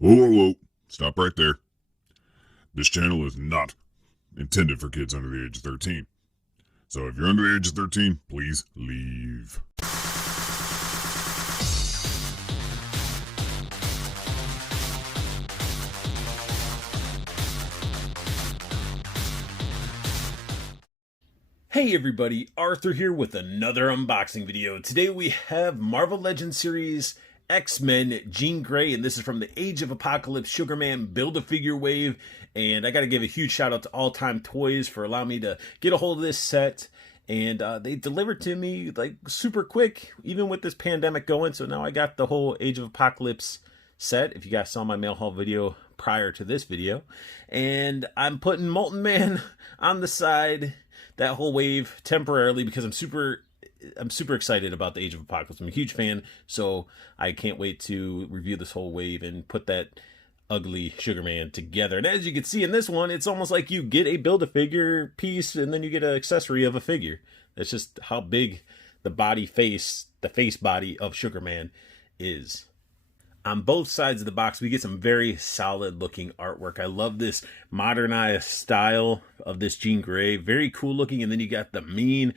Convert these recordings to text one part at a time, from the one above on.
Whoa, whoa, whoa. Stop right there. This channel is not intended for kids under the age of 13. So if you're under the age of 13, please leave. Hey everybody, Arthur here with another unboxing video. Today we have Marvel Legends series X-Men Jean Grey, and this is from the Age of Apocalypse Sugarman Build-A-Figure wave. And I got to give a huge shout out to All Time Toys for allowing me to get a hold of this set. And they delivered to me like super quick, even with this pandemic going. So now I got the whole Age of Apocalypse set, if you guys saw my mail haul video prior to this video. And I'm putting Molten Man on the side, that whole wave, temporarily, because I'm super excited about the Age of Apocalypse. I'm a huge fan, so I can't wait to review this whole wave and put that ugly Sugarman together. And as you can see in this one, it's almost like you get a Build-A-Figure piece and then you get an accessory of a figure. That's just how big the face body of Sugarman is. On both sides of the box, we get some very solid looking artwork. I love this modernized style of this Jean Grey. Very cool looking. And then you got the mean,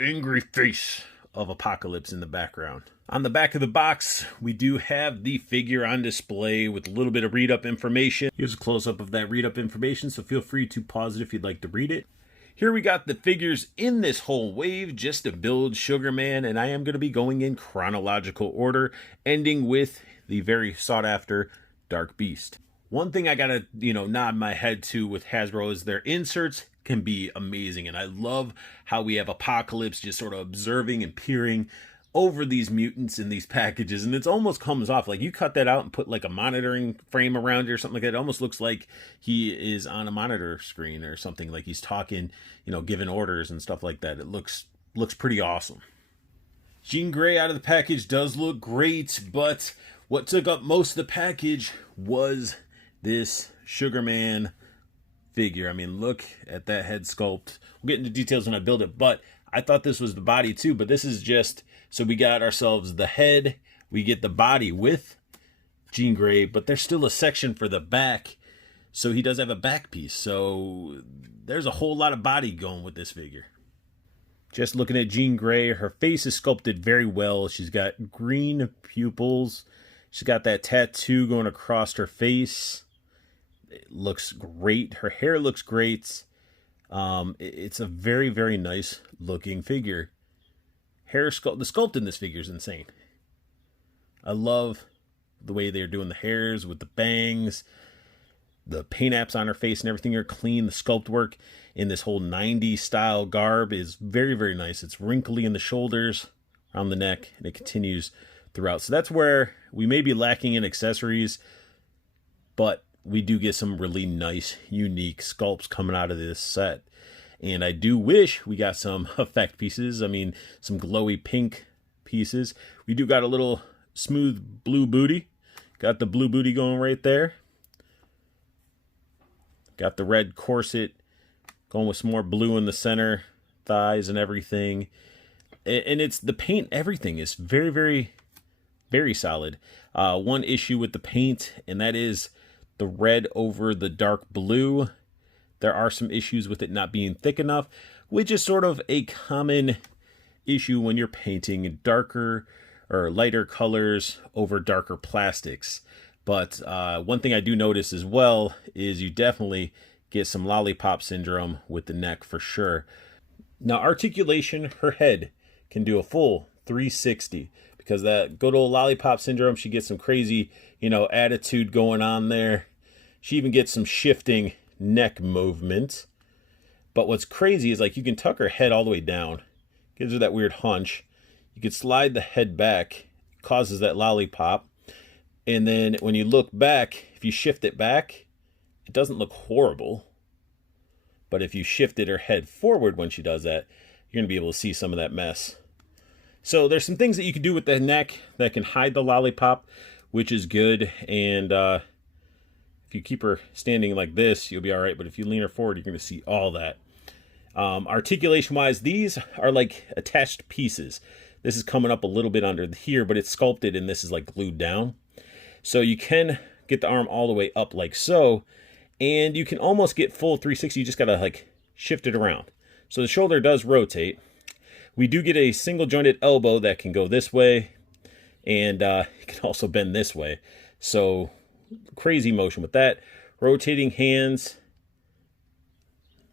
angry face of Apocalypse in the background. On the back of the box, we do have the figure on display with a little bit of read-up information. Here's a close-up of that read-up information, so feel free to pause it if you'd like to read it. Here we got the figures in this whole wave just to build Sugarman, and I am going to be going in chronological order, ending with the very sought-after Dark Beast. One thing I gotta, nod my head to with Hasbro is their inserts can be amazing, and I love how we have Apocalypse just sort of observing and peering over these mutants in these packages, and it almost comes off like you cut that out and put like a monitoring frame around it or something like that. It almost looks like he is on a monitor screen or something, like he's talking, giving orders and stuff like that. It looks pretty awesome. Jean Grey out of the package does look great, but what took up most of the package was this Sugarman figure. I mean, look at that head sculpt. We'll get into details when I build it, but I thought this was the body too, but this is just, so we got ourselves the head, we get the body with Jean Grey, but there's still a section for the back, so he does have a back piece, so there's a whole lot of body going with this figure. Just looking at Jean Grey, her face is sculpted very well. She's got green pupils. She's got that tattoo going across her face. It looks great. Her hair looks great. It's a very, very nice looking figure. The sculpt in this figure is insane. I love the way they're doing the hairs with the bangs. The paint apps on her face and everything are clean. The sculpt work in this whole 90s style garb is very, very nice. It's wrinkly in the shoulders, around the neck, and it continues throughout. So that's where we may be lacking in accessories, but we do get some really nice, unique sculpts coming out of this set. And I do wish we got some effect pieces. I mean, some glowy pink pieces. We do got a little smooth blue booty. Got the blue booty going right there. Got the red corset going with some more blue in the center, thighs and everything. And it's the paint, everything is very, very, very solid. One issue with the paint, and that is the red over the dark blue. There are some issues with it not being thick enough, which is sort of a common issue when you're painting darker or lighter colors over darker plastics. But one thing I do notice as well is you definitely get some lollipop syndrome with the neck for sure. Now, articulation, her head can do a full 360 because that good old lollipop syndrome, she gets some crazy, attitude going on there. She even gets some shifting neck movement. But what's crazy is like you can tuck her head all the way down. Gives her that weird hunch. You can slide the head back. Causes that lollipop. And then when you look back, if you shift it back, it doesn't look horrible. But if you shifted her head forward when she does that, you're going to be able to see some of that mess. So there's some things that you can do with the neck that can hide the lollipop, which is good. And if you keep her standing like this, you'll be all right. But if you lean her forward, you're going to see all that. Articulation-wise, these are like attached pieces. This is coming up a little bit under here, but it's sculpted and this is like glued down. So you can get the arm all the way up like so, and you can almost get full 360. You just gotta like shift it around. So the shoulder does rotate. We do get a single jointed elbow that can go this way, and it can also bend this way. So crazy motion with that. Rotating hands,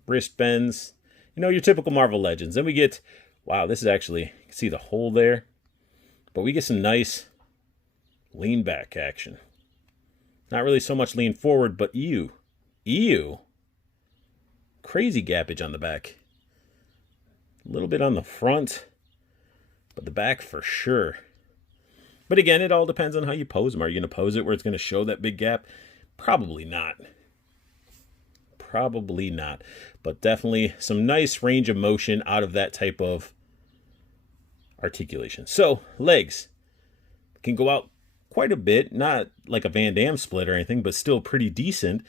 wrist bends, you know, your typical Marvel Legends. Then we get, wow, this is actually, you can see the hole there, but we get some nice lean back action. Not really so much lean forward, but ew, crazy gappage on the back. A little bit on the front, but the back for sure. But again, it all depends on how you pose them. Are you going to pose it where it's going to show that big gap? Probably not. Probably not. But definitely some nice range of motion out of that type of articulation. So, legs can go out quite a bit. Not like a Van Damme split or anything, but still pretty decent.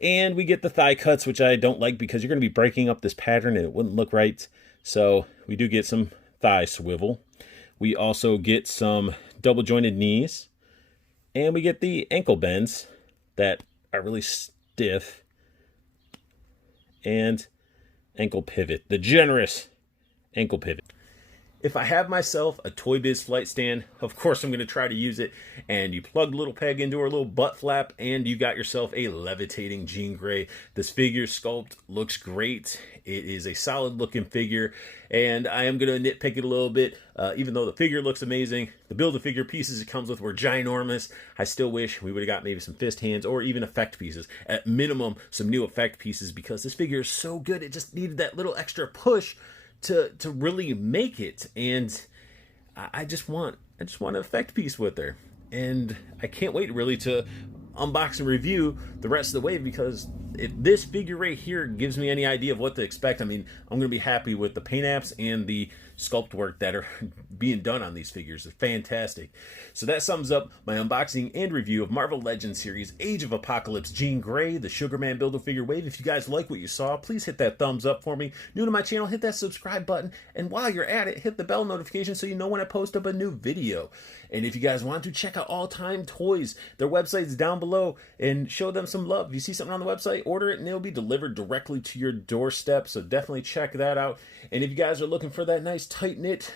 And we get the thigh cuts, which I don't like because you're going to be breaking up this pattern and it wouldn't look right. So, we do get some thigh swivel. We also get some double jointed knees. And we get the ankle bends that are really stiff, and ankle pivot, the generous ankle pivot. If I have myself a Toy Biz flight stand, of course I'm going to try to use it. And you plug the little peg into her little butt flap, and you got yourself a levitating Jean Grey. This figure sculpt looks great. It is a solid looking figure, and I am going to nitpick it a little bit. Even though the figure looks amazing, the Build-A-Figure pieces it comes with were ginormous. I still wish we would have got maybe some fist hands or even effect pieces. At minimum, some new effect pieces, because this figure is so good. It just needed that little extra push to really make it. And I just want an effect piece with her. And I can't wait really to unbox and review the rest of the wave, because if this figure right here gives me any idea of what to expect, I mean, I'm going to be happy with the paint apps and the sculpt work that are being done on these figures. It's fantastic. So that sums up my unboxing and review of Marvel Legends series Age of Apocalypse Jean Grey, the Sugarman Build-A-Figure wave. If you guys like what you saw, please hit that thumbs up for me. New to my channel, hit that subscribe button, and while you're at it, hit the bell notification so you know when I post up a new video. And if you guys want to check out All Time Toys, their website's down below, and show them some love. If you see something on the website, order it and it'll be delivered directly to your doorstep. So definitely check that out. And if you guys are looking for that nice tight-knit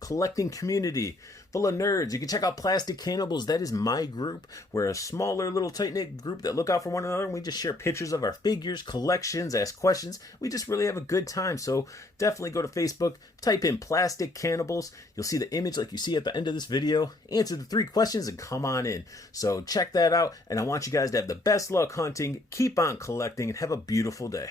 collecting community full of nerds, you can check out Plastic Cannibals. That is my group. We're a smaller little tight-knit group that look out for one another, and we just share pictures of our figures, collections, ask questions. We just really have a good time. So definitely go to Facebook, type in Plastic Cannibals. You'll see the image like you see at the end of this video. Answer the 3 questions and come on in. So check that out, and I want you guys to have the best luck hunting, keep on collecting, and have a beautiful day.